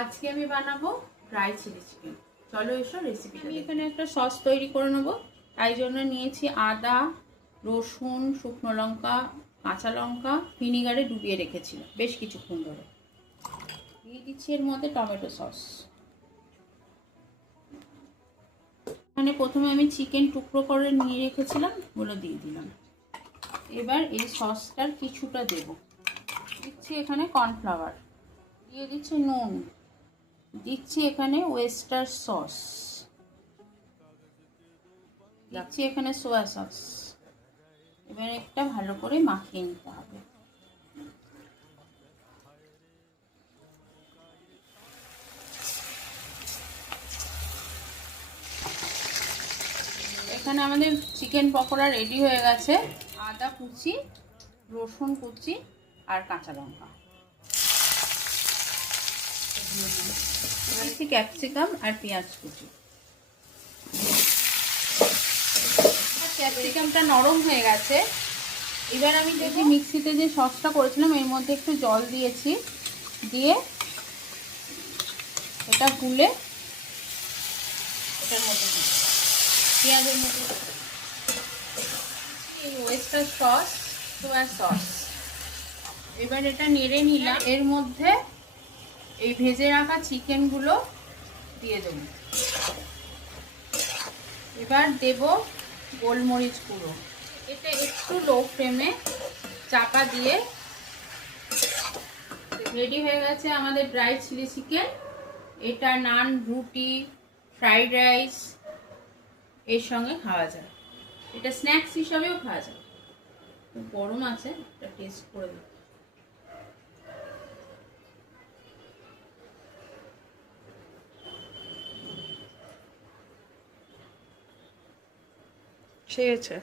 আজকে আমি বানাবো ড্রাই চিলি চিকেন। চলো এসো রেসিপিটা। আমি এখানে একটা সস তৈরি করে নেবো। তাই জন্য নিয়েছি আদা, রসুন, শুকনো লঙ্কা, কাঁচা লঙ্কা ভিনিগারে ডুবিয়ে রেখেছিলাম বেশ কিছুক্ষণ ধরে। দিয়ে দিচ্ছি এর মধ্যে টমেটো সস। এখানে প্রথমে আমি চিকেন টুকরো করে নিয়ে রেখেছিলাম, ওগুলো দিয়ে দিলাম। এবার এই সসটার কিছুটা দেব। দিচ্ছি এখানে কর্নফ্লাওয়ার, দিয়ে দিচ্ছি নুন, দিচ্ছি এখানে ওয়েস্টার সস, দিচ্ছি এখানে সোয়া সস। এবার একটা ভালো করে মাখিয়ে নিতে হবে। এখানে আমাদের চিকেন পকোড়া রেডি হয়ে গেছে। আদা কুচি, রসুন কুচি আর কাঁচা লঙ্কা, দিচ্ছি ক্যাপসিকাম আর পেঁয়াজ কুচি। ক্যাপসিকামটা নরম হয়ে গেছে। এবার আমি দেখি মিক্সিতে যে সসটা করেছিলাম এর মধ্যে একটু জল দিয়েছি, দিয়ে এটা গুলে এটার মধ্যে দিই, পেঁয়াজের মধ্যে এই ওয়েস্টার সস, সোয়া সস। এবার এটা নেড়ে নিলাম। এর মধ্যে এই ভেজে রাখা চিকেনগুলো দিয়ে দেব। এবার দেব গোলমরিচ গুঁড়ো। এটা একটু লো ফ্লেমে চাপা দিয়ে রেডি হয়ে গেছে আমাদের ড্রাই চিলি চিকেন। এটা নান, রুটি, ফ্রাইড রাইস এর সঙ্গে খাওয়া যায়। এটা স্ন্যাক্স হিসাবেও খাওয়া যায়। খুব গরম আছে, এটা টেস্ট করে দিই। ঠিক আছে।